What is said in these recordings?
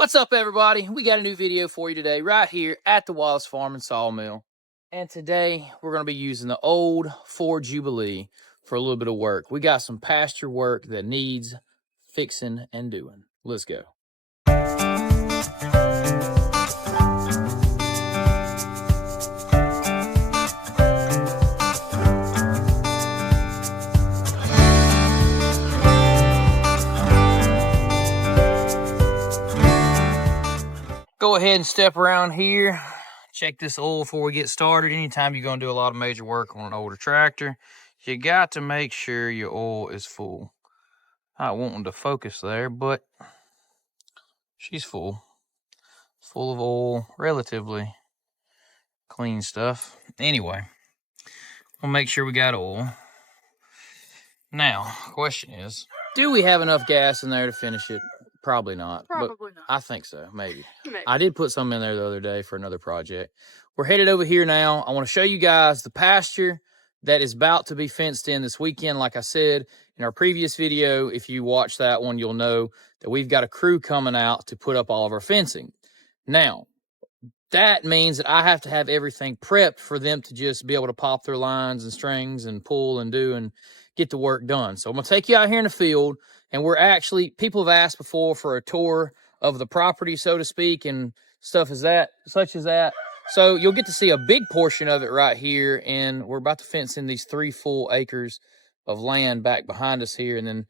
What's up, everybody? We got a new video for you today right here at the Wallace Farm and Sawmill. And today we're going to be using the old Ford Jubilee for a little bit of work. We got some pasture work that needs fixing and doing. Let's go. Go ahead and step around here. Check this oil before we get started. Anytime you're going to do a lot of major work on an older tractor, you got to make sure your oil is full. I want to focus there, but she's full. Full of oil, relatively clean stuff. Anyway, we'll make sure we got oil. Now, question is, do we have enough gas in there to finish it? Probably not. Probably not. I think so, maybe. Maybe. I did put some in there the other day for another project. We're headed over here now. I want to show you guys the pasture that is about to be fenced in this weekend. Like I said in our previous video, if you watch that one, you'll know that we've got a crew coming out to put up all of our fencing. Now, that means that I have to have everything prepped for them to just be able to pop their lines and strings and pull and do and get the work done. So I'm going to take you out here in the field, and we're actually, people have asked before for a tour of the property, so to speak, and such as that. So you'll get to see a big portion of it right here, and we're about to fence in these 3 full acres of land back behind us here, and then,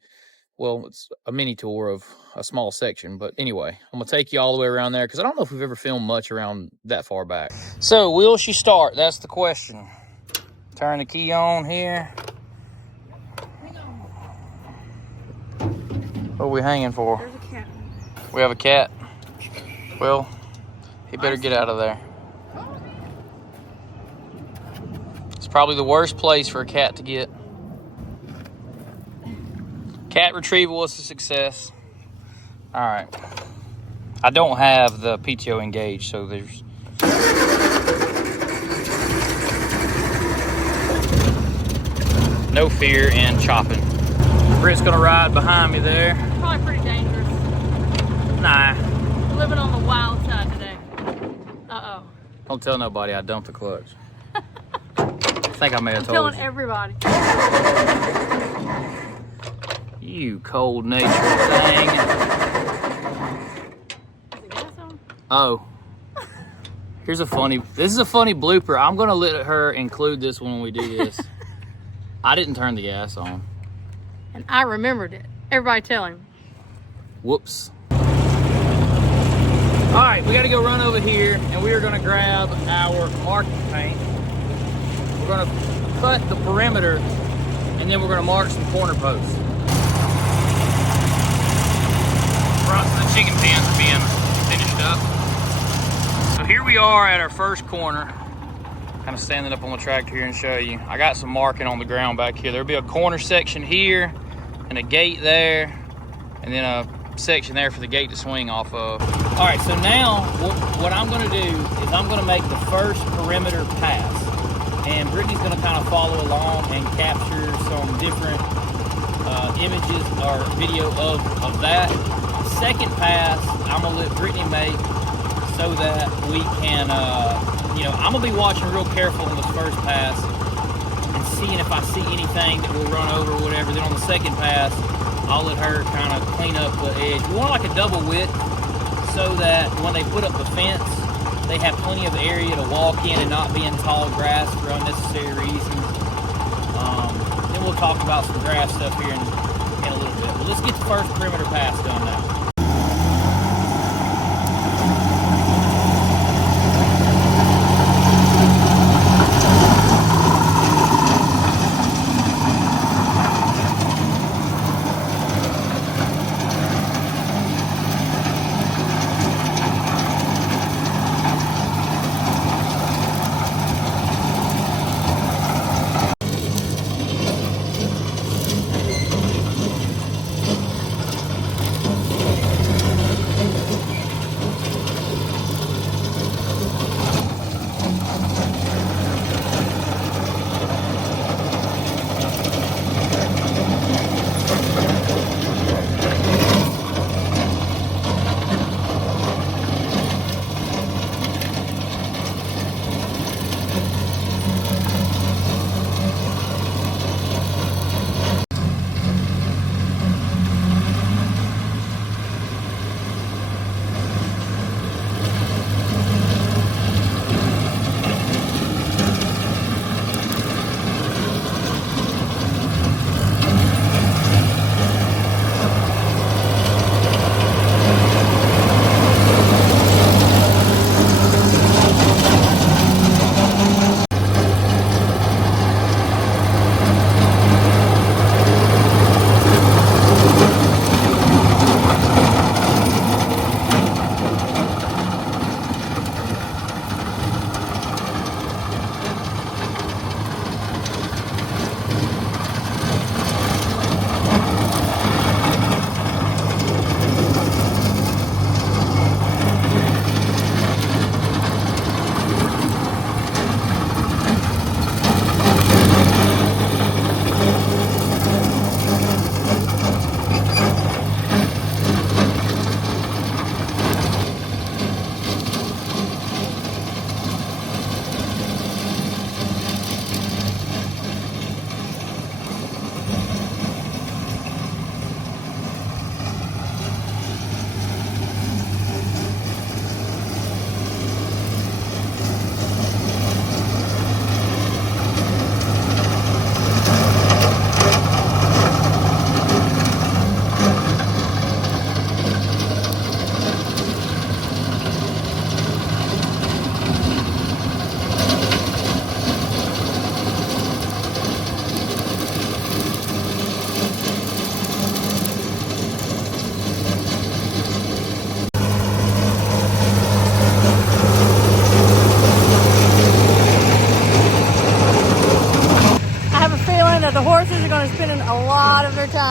well, it's a mini tour of a small section. But anyway, I'm going to take you all the way around there because I don't know if we've ever filmed much around that far back. So will she start? That's the question. Turn the key on here. What are we hanging for? There's a cat. We have a cat? Well, he better get out of there. It's probably the worst place for a cat to get. Cat retrieval was a success. All right. I don't have the PTO engaged, so there's... no fear in chopping. Britt's gonna ride behind me there. Probably pretty dangerous. Nah. We're living on the wild side today. Uh-oh. Don't tell nobody I dumped the clutch. I think I may have told Telling you. everybody. You cold-natured thing. Is the gas on? Oh. This is a funny blooper. I'm gonna let her include this when we do this. I didn't turn the gas on. And I remembered it. Everybody tell him. Whoops. All right, we got to go run over here, and we are going to grab our marking paint. We're going to cut the perimeter, and then we're going to mark some corner posts. Front of the chicken pens are being finished up. So here we are at our first corner. Kind of standing up on the tractor here and show you. I got some marking on the ground back here. There'll be a corner section here and a gate there, and then a section there for the gate to swing off of. All right, so now what I'm gonna do is I'm gonna make the first perimeter pass, and Brittany's gonna kind of follow along and capture some different images or video of that. The second pass, I'm gonna let Brittany make so that we can, I'm gonna be watching real careful on this first pass and seeing if I see anything that will run over or whatever. Then on the second pass, I'll let her kind of clean up the edge. We want like a double width so that when they put up the fence, they have plenty of area to walk in and not be in tall grass for unnecessary reasons. Then we'll talk about some grass stuff here in a little bit. But let's get the first perimeter pass done now.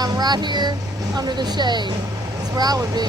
time right here under the shade. That's where I would be.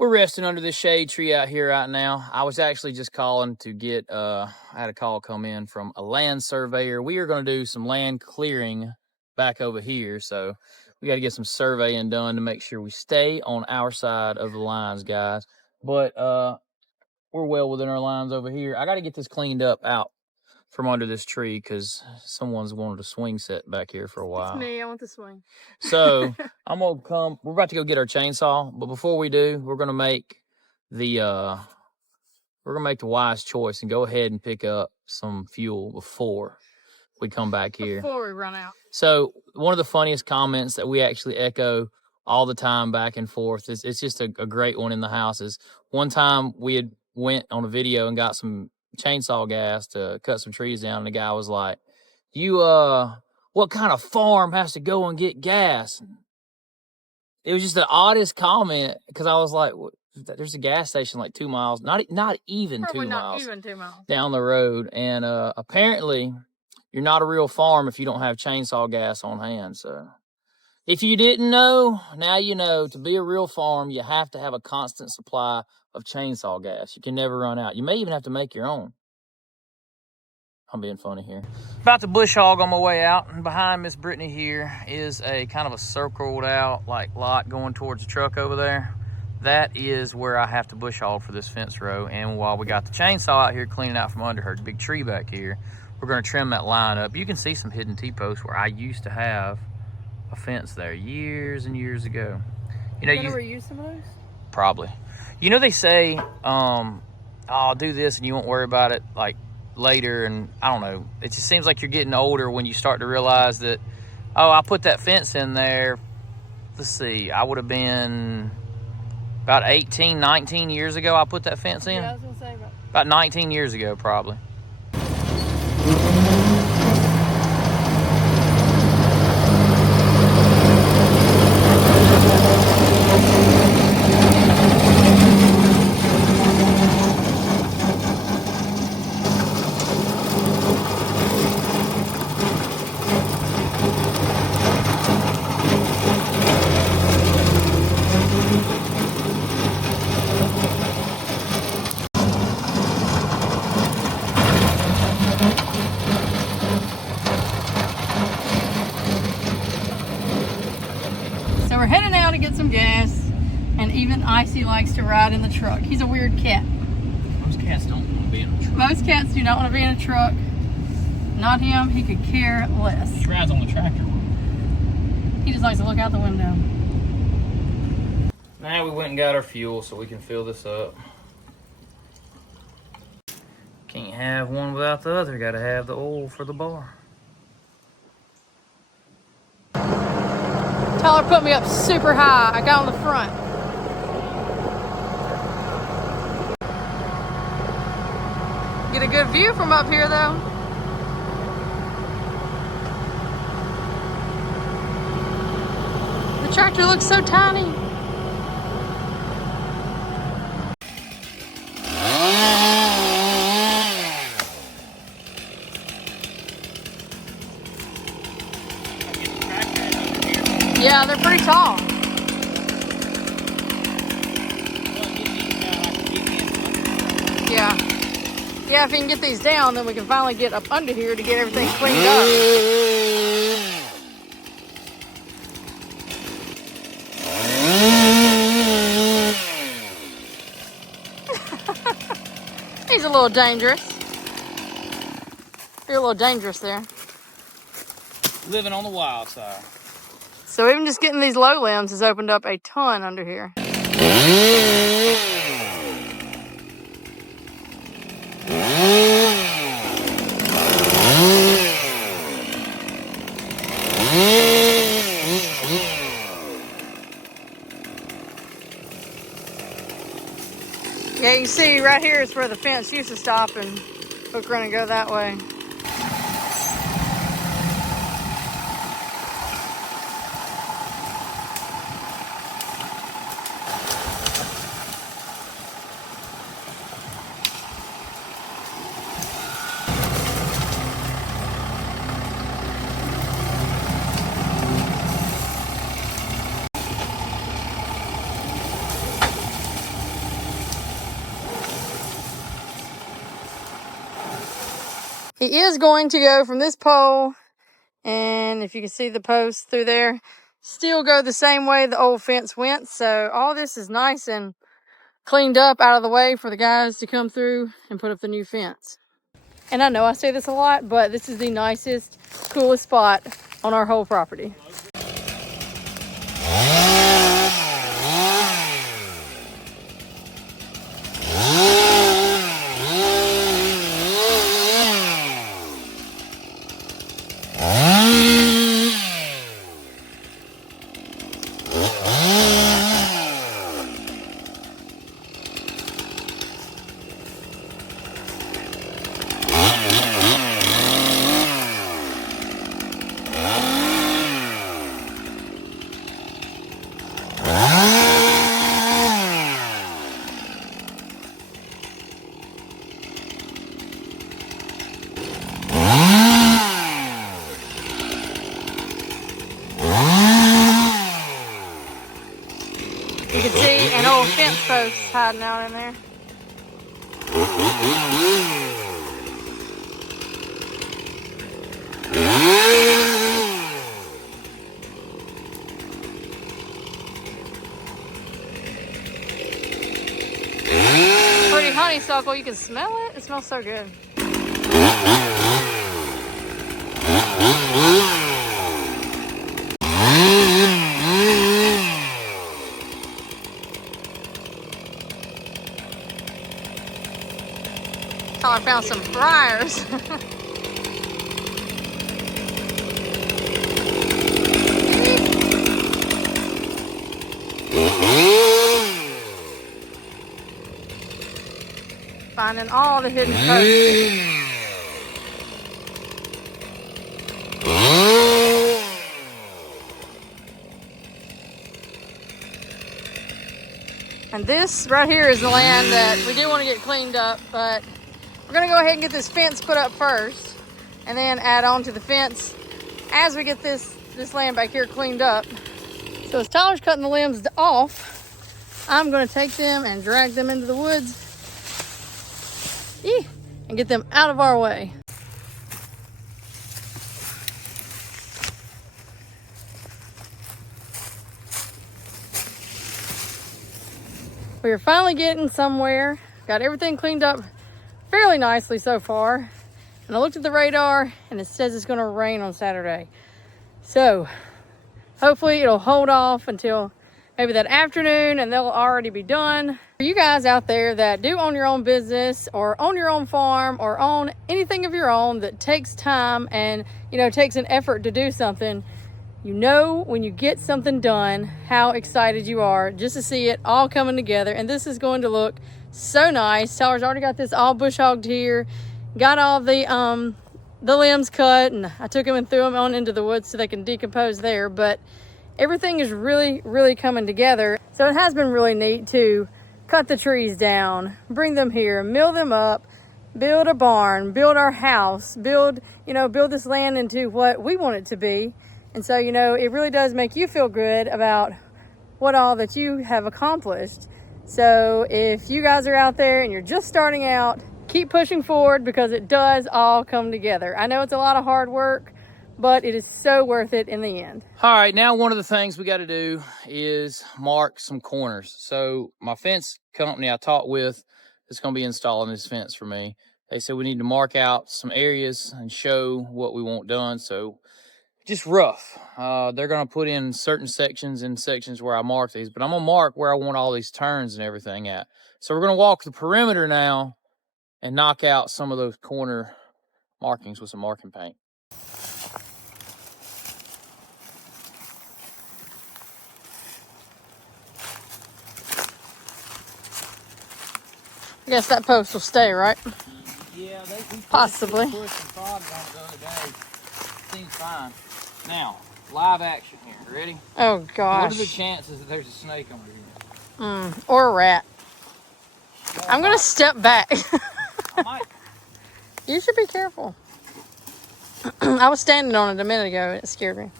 We're resting under this shade tree out here right now. I was actually just calling to get, I had a call come in from a land surveyor. We are going to do some land clearing back over here. So we got to get some surveying done to make sure we stay on our side of the lines, guys. But we're well within our lines over here. I got to get this cleaned up out from under this tree because someone's wanted a swing set back here for a while. It's me, I want the swing. So I'm gonna come. We're about to go get our chainsaw, but before we do, we're gonna make the wise choice and go ahead and pick up some fuel before we come back here. Before we run out. So one of the funniest comments that we actually echo all the time back and forth is, it's just a great one in the house, is one time we had went on a video and got some chainsaw gas to cut some trees down, and the guy was like, you what kind of farm has to go and get gas? It was just the oddest comment, because I was like, there's a gas station like 2 miles, not even Probably 2 miles, not even 2 miles down the road. And apparently you're not a real farm if you don't have chainsaw gas on hand. So if you didn't know, now you know. To be a real farm, you have to have a constant supply of chainsaw gas. You can never run out. You may even have to make your own. I'm being funny here. About to bush hog on my way out, and behind Miss Brittany here is a kind of a circled out like lot going towards the truck over there. That is where I have to bush hog for this fence row. And while we got the chainsaw out here cleaning out from under her, the big tree back here, we're gonna trim that line up. You can see some hidden T-posts where I used to have a fence there years and years ago. You know, you reuse some of those? Probably. You know, they say, I'll do this and you won't worry about it like later, and I don't know, it just seems like you're getting older when you start to realize that, oh, I put that fence in there, let's see, I would have been about 18, 19 years ago I put that fence in. Yeah, I was gonna say about 19 years ago probably. So we're heading out to get some gas, and even Icy likes to ride in the truck. He's a weird cat. Most cats don't want to be in a truck. Most cats do not want to be in a truck. Not him, he could care less. He rides on the tractor. He just likes to look out the window. Now we went and got our fuel so we can fill this up. Can't have one without the other. Gotta have the oil for the bar. Tyler put me up super high. I got on the front. Get a good view from up here though. The tractor looks so tiny. Yeah, they're pretty tall. Yeah. Yeah, if you can get these down, then we can finally get up under here to get everything cleaned up. He's a little dangerous. You're a little dangerous there. Living on the wild side. So even just getting these low limbs has opened up a ton under here. Yeah, you can see right here is where the fence used to stop, and we're gonna go that way. He is going to go from this pole, and if you can see the post through there, still go the same way the old fence went. So all this is nice and cleaned up out of the way for the guys to come through and put up the new fence. And I know I say this a lot, but this is the nicest, coolest spot on our whole property. You can see an old fence post hiding out in there. Pretty honeysuckle, you can smell it. It smells so good. Oh, I found some briars. Finding all the hidden posts. And this right here is the land that we do want to get cleaned up, but we're gonna go ahead and get this fence put up first and then add on to the fence as we get this land back here cleaned up. So as Tyler's cutting the limbs off, I'm gonna take them and drag them into the woods and get them out of our way. We are finally getting somewhere. Got everything cleaned up fairly nicely so far. And I looked at the radar and it says it's gonna rain on Saturday. So hopefully it'll hold off until maybe that afternoon and they'll already be done. For you guys out there that do own your own business or own your own farm or own anything of your own that takes time and, you know, takes an effort to do something, you know when you get something done how excited you are just to see it all coming together. And this is going to look so nice. Tyler's already got this all bush hogged here, got all the limbs cut, and I took them and threw them on into the woods so they can decompose there. But everything is really coming together. So it has been really neat to cut the trees down, bring them here, mill them up, build a barn, build our house, build this land into what we want it to be. And so, you know, it really does make you feel good about what all that you have accomplished. So if you guys are out there and you're just starting out, keep pushing forward because it does all come together. I know it's a lot of hard work, but it is so worth it in the end. All right, now one of the things we got to do is mark some corners. So my fence company I talked with is going to be installing this fence for me. They said we need to mark out some areas and show what we want done. So just rough. They're going to put in certain sections and sections where I mark these, but I'm going to mark where I want all these turns and everything at. So we're going to walk the perimeter now and knock out some of those corner markings with some marking paint. I guess that post will stay, right? Yeah, we Possibly. pushed and prodded on it the other day. Seems fine. Now, live action here. Ready? Oh gosh. What are the chances that there's a snake under here? Or a rat. Well, I'm gonna step back. I might. You should be careful. I was standing on it a minute ago and it scared me.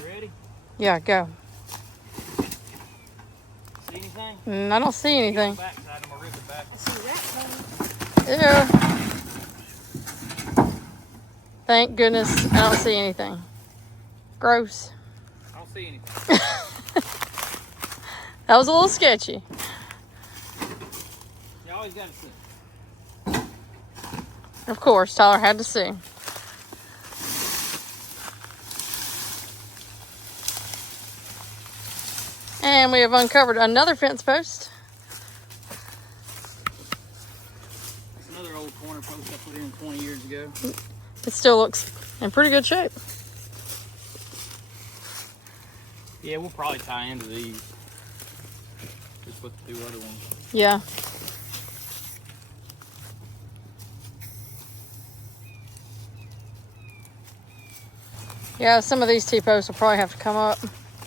You ready? Yeah, go. See anything? I don't see anything. Backside, I'm gonna rip it back. Ew. Thank goodness I don't see anything. Gross. I don't see anything. That was a little sketchy. You always gotta see. Of course, Tyler had to see. And we have uncovered another fence post. That's another old corner post I put in 20 years ago. It still looks in pretty good shape. Yeah, we'll probably tie into these. Just with the two other ones. Yeah. Yeah, some of these T-posts will probably have to come up.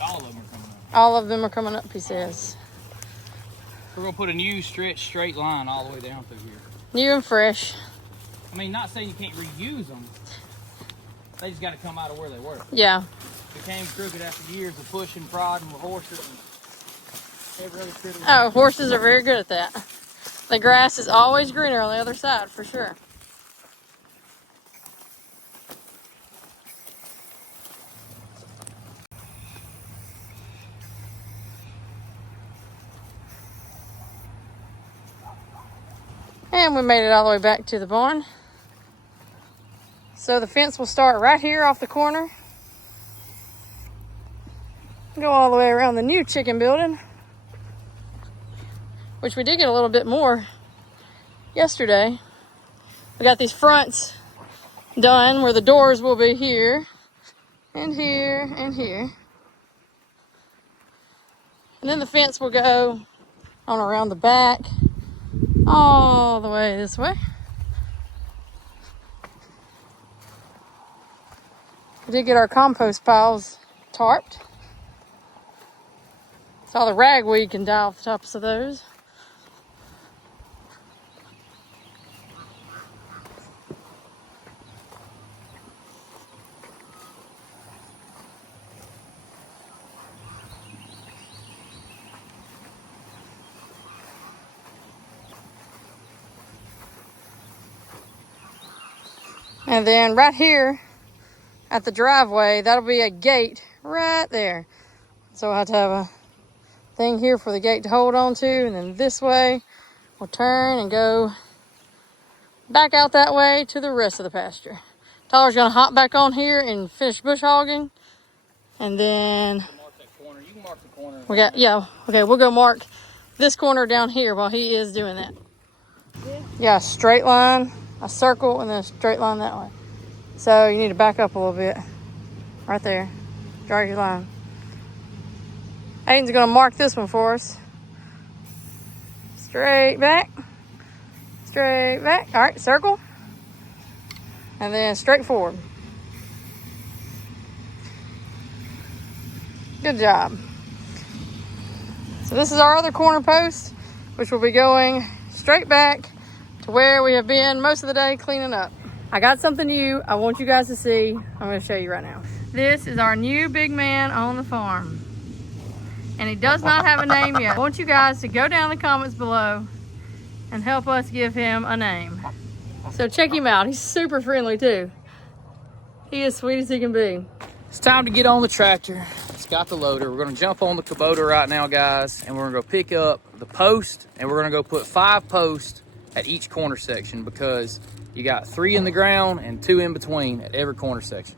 All of them are coming up. All of them are coming up, he says. We're gonna put a new straight line all the way down through here. New and fresh. I mean, not saying you can't reuse them. They just got to come out of where they were. Yeah. Became crooked after years of pushing, prodding with horses and every other critter. Oh, horses are very good at that. The grass is always greener on the other side, for sure. And we made it all the way back to the barn. So the fence will start right here off the corner. Go all the way around the new chicken building, which we did get a little bit more yesterday. We got these fronts done where the doors will be here and here and here. And then the fence will go on around the back all the way this way. We did get our compost piles tarped. So all the ragweed can die off the tops of those. And then right here at the driveway, that'll be a gate right there. So we'll have to have a thing here for the gate to hold on to, and then this way we'll turn and go back out that way to the rest of the pasture. Tyler's gonna hop back on here and finish bush hogging, and then Mark that corner. You can mark the corner. we'll go mark this corner down here while he is doing that. Yeah, straight line, a circle, and then a straight line that way. So you need to back up a little bit right there. Draw your line. Aiden's gonna mark this one for us. Straight back. Straight back. All right, circle. And then straight forward. Good job. So this is our other corner post, which will be going straight back to where we have been most of the day cleaning up. I got something new I want you guys to see. I'm gonna show you right now. This is our new big man on the farm. And he does not have a name yet. I want you guys to go down in the comments below and help us give him a name. So check him out. He's super friendly too. He is sweet as he can be. It's time to get on the tractor. It's got the loader. We're gonna jump on the Kubota right now, guys, and we're gonna go pick up the post, and we're gonna go put 5 posts at each corner section, because you got 3 in the ground and 2 in between at every corner section.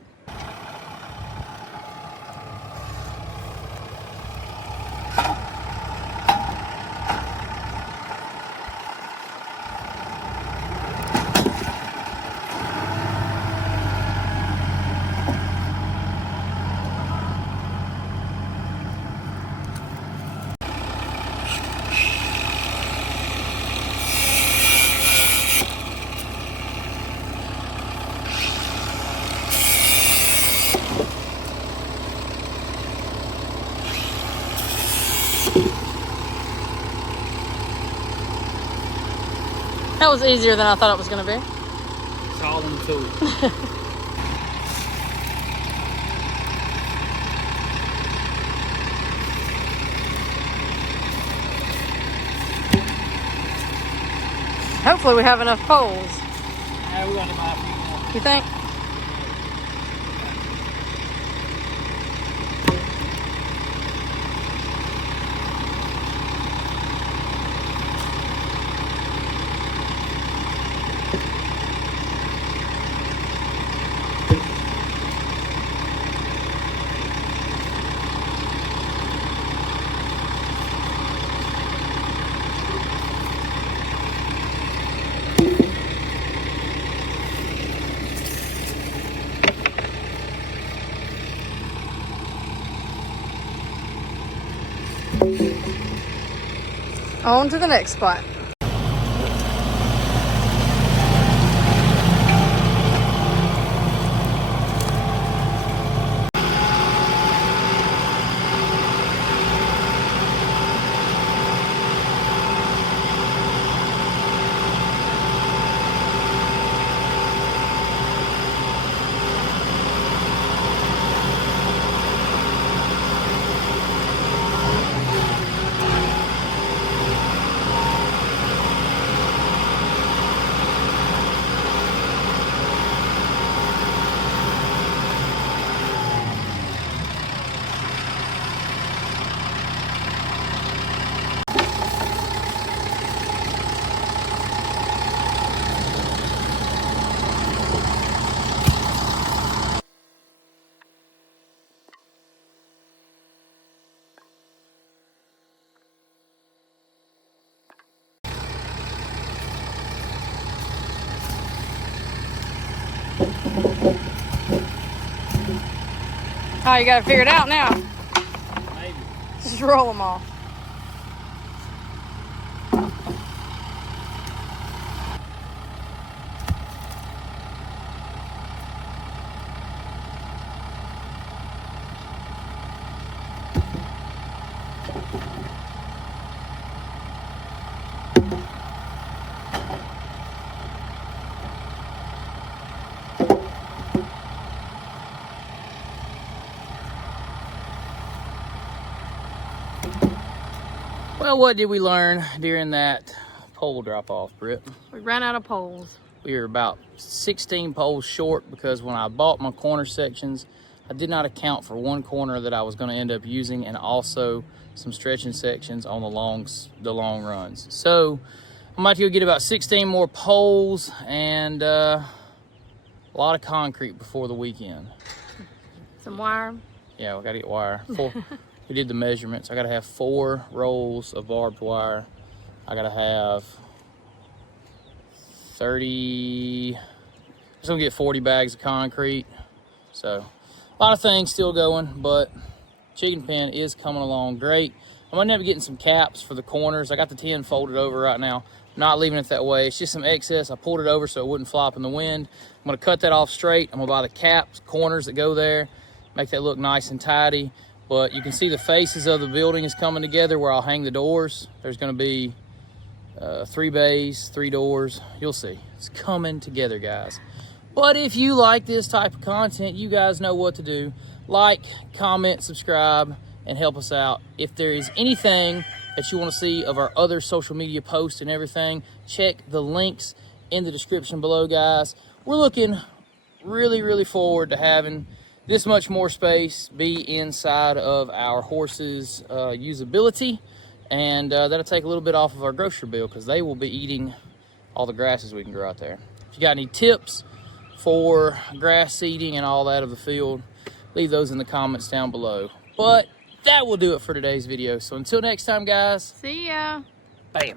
That was easier than I thought it was going to be. It's all in the tool. Hopefully we have enough poles. Yeah, we're going to buy a few more. You think? On to the next spot. Oh, you got to figure it out now. Maybe. Just roll them off. Well, what did we learn during that pole drop off, Britt? We ran out of poles. We were about 16 poles short because when I bought my corner sections, I did not account for one corner that I was going to end up using and also some stretching sections on the long runs. So I'm about to go get about 16 more poles and a lot of concrete before the weekend. Some wire. Yeah, we got to get wire. We did the measurements. I got to have 4 rolls of barbed wire. I got to have 30, I'm just gonna get 40 bags of concrete. So a lot of things still going, but chicken pen is coming along great. I'm gonna end up getting some caps for the corners. I got the tin folded over right now. I'm not leaving it that way. It's just some excess. I pulled it over so it wouldn't flop in the wind. I'm gonna cut that off straight. I'm gonna buy the caps, corners that go there, make that look nice and tidy. But you can see the faces of the building is coming together where I'll hang the doors. There's gonna be 3 bays, 3 doors. You'll see. It's coming together, guys. But if you like this type of content, you guys know what to do. Like, comment, subscribe, and help us out. If there is anything that you want to see of our other social media posts and everything, check the links in the description below, guys. We're looking really forward to having this much more space be inside of our horses' usability, and that'll take a little bit off of our grocery bill because they will be eating all the grasses we can grow out there. If you got any tips for grass seeding and all that of the field, leave those in the comments down below. But that will do it for today's video. So until next time, guys. See ya. Bam.